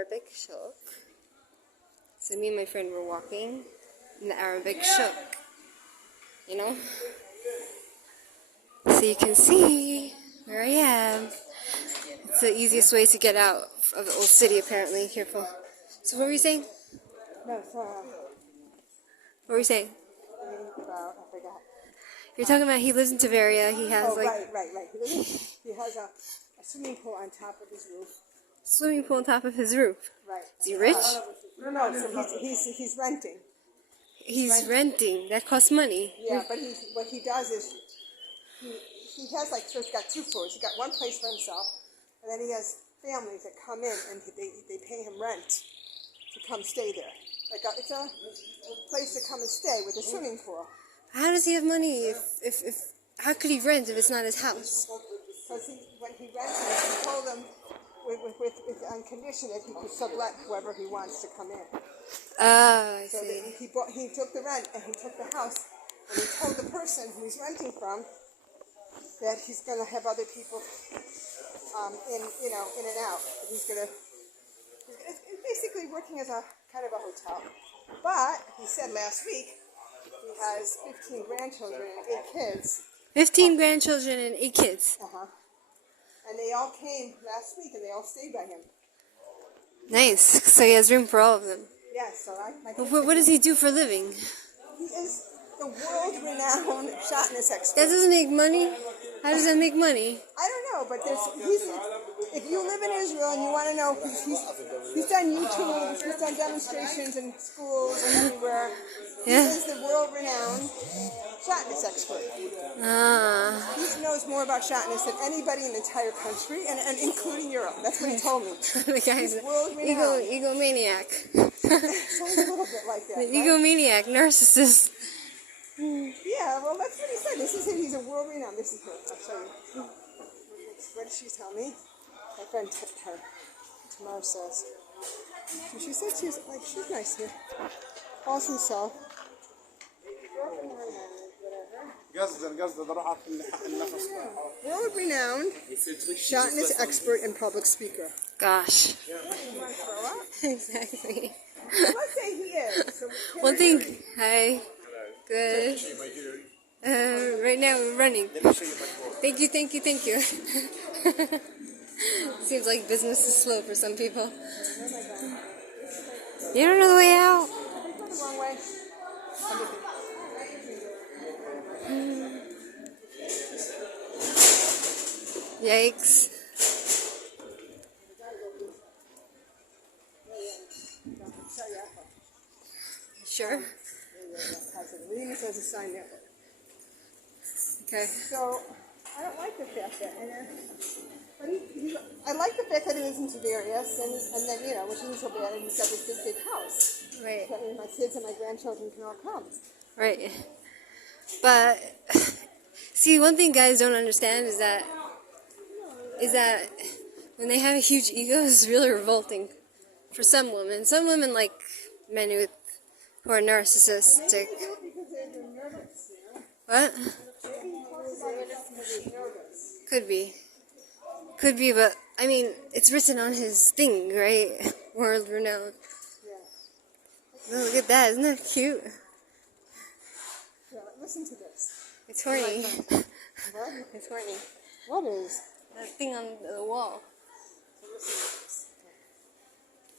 Arabic shuk. So me and my friend were walking in the Arabic shuk, you know? So you can see where I am. It's the easiest way to get out of the old city, apparently. Careful. So what were you saying? No, What were you saying? I forgot. You're talking about he lives in Tavaria. He has right. He has a swimming pool on top of his roof. Swimming pool on top of his roof. Right. Is he rich? No. So he's renting. He's renting. That costs money. Yeah, but what he does is he has so he's got two floors. He's got one place for himself, and then he has families that come in and they pay him rent to come stay there. It's a place to come and stay with a swimming pool. How does he have money if how could he rent if it's not his house? Because when he rented it, he told them on condition that he could sublet whoever he wants to come in. I So see. he took the rent and he took the house, and he told the person who he's renting from that he's going to have other people in and out. It's basically working as a kind of a hotel. But he said last week he has 15 grandchildren and 8 kids. 15 grandchildren and 8 kids. And they all came last week and they all stayed by him. Nice. So he has room for all of them. Yes. So What does he do for a living? He is the world-renowned shotness expert. That doesn't make money. How does that make money? I don't know, but if you live in Israel and you want to know, he's done YouTube, he's done demonstrations in schools and everywhere. Yeah. He is the world-renowned shotness expert. He knows more about shotness than anybody in the entire country, and including Europe. That's what he told me. The guy's He's world-renowned. egomaniac. Sounds a little bit like that. The egomaniac, narcissist. Yeah, well, that's what he said. This is him. He's a world-renowned. This is him. I'll show you. What did she tell me? My friend Tamara says. And she said she's nice here. Calls himself. World-renowned shotness expert and public speaker. Gosh. You want to throw up? Exactly. Let's say he is. So One thing. Hi. Good. Right now we're running. Thank you. Seems like business is slow for some people. You don't know the way out. I'm going the wrong way. Yikes. Sure. Lena says a sign network. Okay. So I don't like the fact that, I like the fact that he lives in Tiberias, and then which isn't so bad, and he's got this big house. Right. That my kids and my grandchildren can all come. Right. But see, one thing guys don't understand is that when they have a huge ego, it's really revolting for some women. Some women like men who are narcissistic. What? Could be, but I mean, it's written on his thing, right? World renowned. Oh, look at that! Isn't that cute? Yeah, listen to this. It's horny. What? It's horny. What is? That thing on the wall.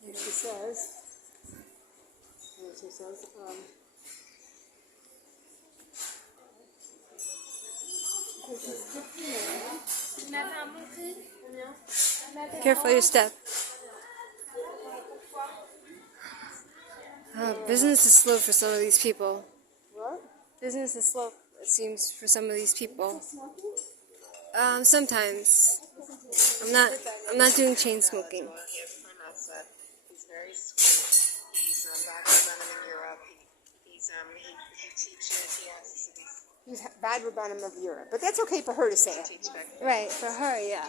And she says, Careful your step. Business is slow for some of these people. what? Business is slow, it seems, for some of these people. Sometimes. I'm not doing chain smoking. He's very sweet. He's bad venom in Europe. He teaches. He's bad Rabbanim of Europe, but that's okay for her to say it. Right, for her, yeah.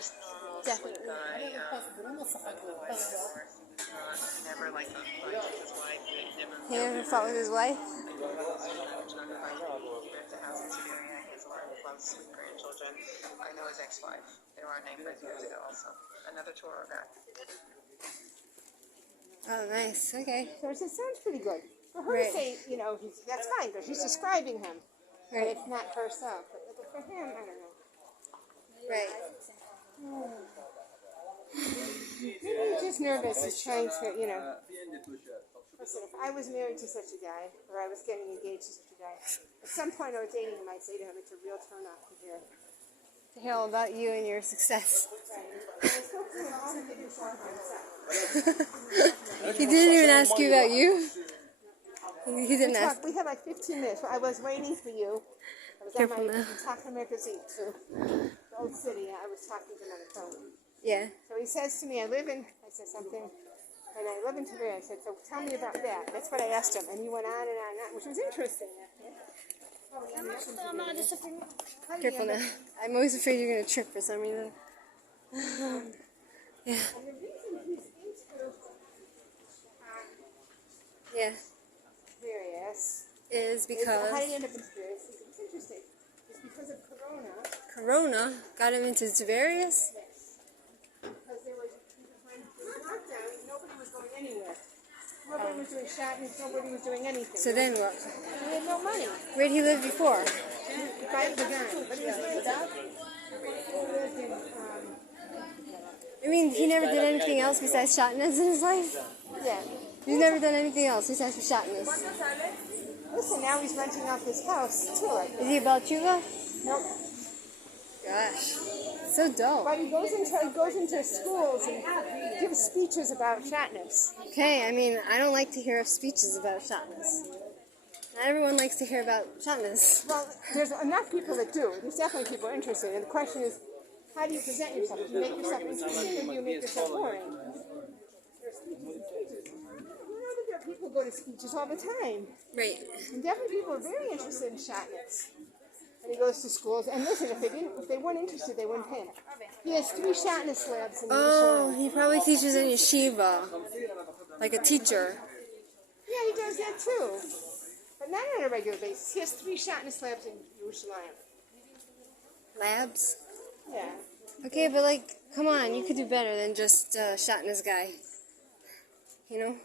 Definitely. Never like a fight with his wife. He never fought with his wife? He rents a house in Siberia. He has a lot of loves sweet grandchildren. I know his ex-wife. They were on 9 years ago also. Another Torah guy. Oh, nice. Okay. So it sounds pretty good. For her Right. to say, you know, that's fine, because she's describing him. But Right. it's not herself. But for him, I don't know. Right. Maybe he's just nervous. He's trying to, you know. Listen, if I was married to such a guy, or I was getting engaged to such a guy, at some point or dating him, I'd say to him, it's a real turn off to hear. To hear all about you and your success. He didn't even ask you about you. He didn't ask. We had like 15 minutes. I was waiting for you. I was Careful on my now. talking magazine to the old city. I was talking to him on the phone. Yeah. So he says to me, I said something, and I live in Tiberias. I said, so tell me about that. That's what I asked him. And he went on and on and on, which was interesting. Careful now. I'm always afraid you're going to trip for some reason. Yeah. And the reason he's into Yeah. Tiberias Is how did he because end up in Tiberias? It's interesting. It's because of Corona. Corona got him into Tiberias. Yes. Because there was lockdown, nobody was going anywhere. Nobody was doing shopping, nobody was doing anything. So then what? He had no money. Where'd he live before? By the gun. But he was rented. He lived in, I mean, he never did anything else besides shotness in his life? yeah. He's never done anything else besides for shotness. Listen, now he's renting out this house too. Is he about Cuba? Nope. Gosh. So dope. But he goes into schools and gives speeches about shatness. Okay, I mean, I don't like to hear speeches about shotness. Not everyone likes to hear about shotness. Well, there's enough people that do. There's definitely people interested. And the question is, how do you present yourself? Do you make yourself interesting or do you make yourself boring? There's speeches and speeches. You know that there are people who go to speeches all the time. Right. And definitely people are very interested in shatness. And he goes to schools. And listen, if they weren't interested, they wouldn't pay him. He has 3 shatness labs in the Oh, he probably teaches in yeshiva. Like a teacher. Yeah, he does that too. But not on a regular basis. He has 3 shatness labs in Jerusalem. Labs? Yeah. Okay, but like, come on, you could do better than just shotness guy. You know?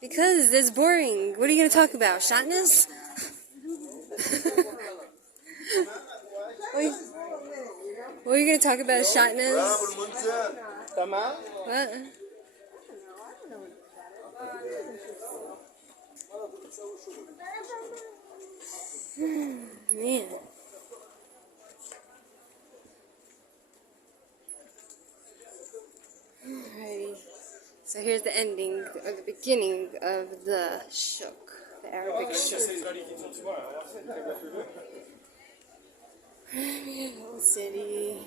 Because that's boring. What are you going to talk about? Shotness? What are you going to talk about? Shotness? What? Man. Alrighty. So here's the ending, or the beginning of the shuk, the Arabic shuk. Old city.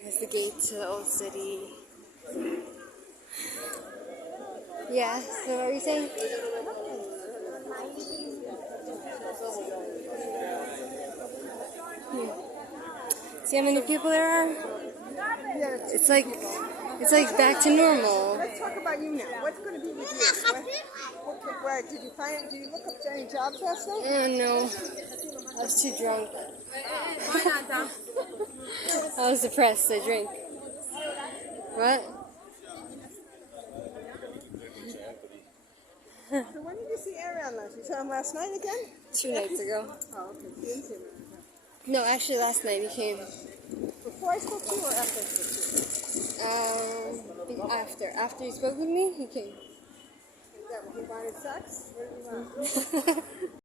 Here's the gate to the old city. Yeah, so what were you saying? See how many people there are? It's like back to normal. Let's talk about you now. What's going to be with you? Where did you find? Did you look up any jobs last night? Oh no, I was too drunk. I was depressed. I drank. What? So when did you see Aaron last? You saw him last night again? 2 nights ago. Oh, okay. You didn't see him. No, actually last night he came. Before I spoke to you or after I spoke to you? After he spoke with me, he came. Is that what he wanted sex? What did he want?